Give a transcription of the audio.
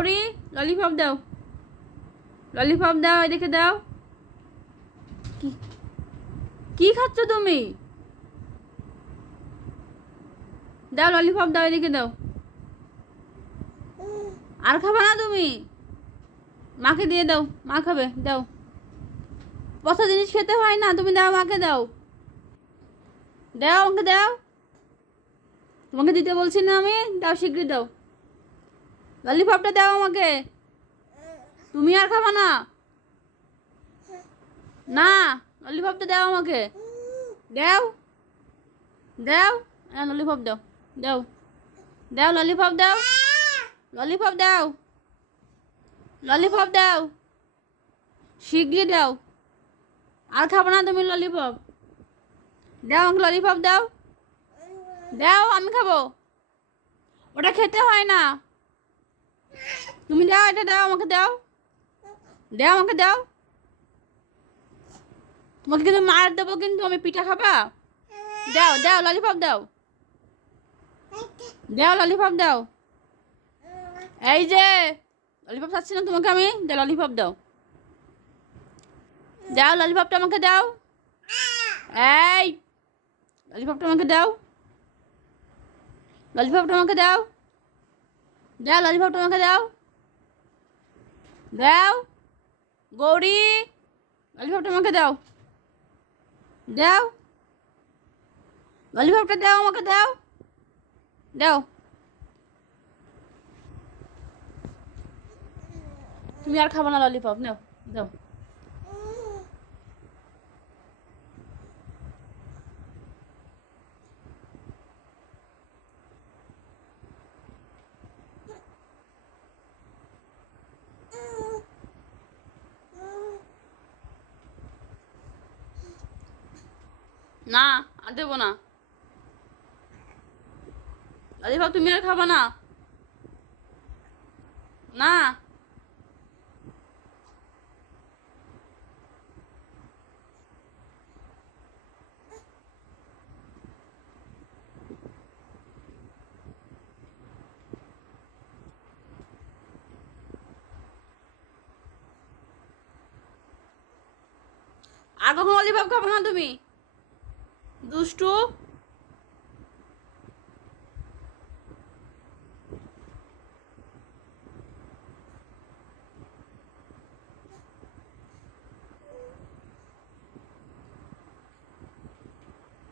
Gauri lollipop দাও, lollipop দাও, এদিকে দাও। কি কি খাচ্ছ তুমি? দাও ললিপপ দাও, এদিকে দাও। আর খাবে না তুমি? মাকে দিয়ে দাও, মা খাবে, দাও। পচা জিনিস খেতে হয় না, তুমি দাও, মাকে দাও, দাও আমাকে দাও। তোমাকে দিতে বলছি না আমি? দাও, শীঘ্রই দাও, ললিপপটা দাও আমাকে। তুমি আর খাবা না? না, ললিপপটা দাও আমাকে, দাও দাও। ললিপপ দাও, দাও দাও, ললিপপ দাও, ললিপপ দাও, ললিপপ দাও, শীঘ্রই দাও। আর খাবো না তুমি ললিপপ, দাও আমাকে ললিপপ দাও, দাও আমি খাবো। ওটা খেতে হয় না, তুমি দাও, এটা দাও আমাকে, দাও, দাও আমাকে দাও। তোমাকে কিন্তু মার দেবো, কিন্তু আমি পিঠা খাবা। দাও দাও ললিপপ দাও, দাও ললিপপ দাও। এই যে ললিপপ চাচ্ছি না তোমাকে আমি, দাও ললিপপ দাও, দাও ললিপপটা আমাকে দাও। এই ললিপপটা আমাকে দাও, ললিপপটা আমাকে দাও, দাও ললিপপটা আমাকে দাও, দাও গৌরী, ললিপপটা আমাকে দাও, দাও ললিপপটা দাও আমাকে, দাও, দাও। তুমি আর খাবো না ললিপপ, নাও, দাও। না, আর দেবো না ললিপপ, তুমি আর খাবা না। না, আর কখনো ললিপপ খাবো না তুমি, দুষ্টু।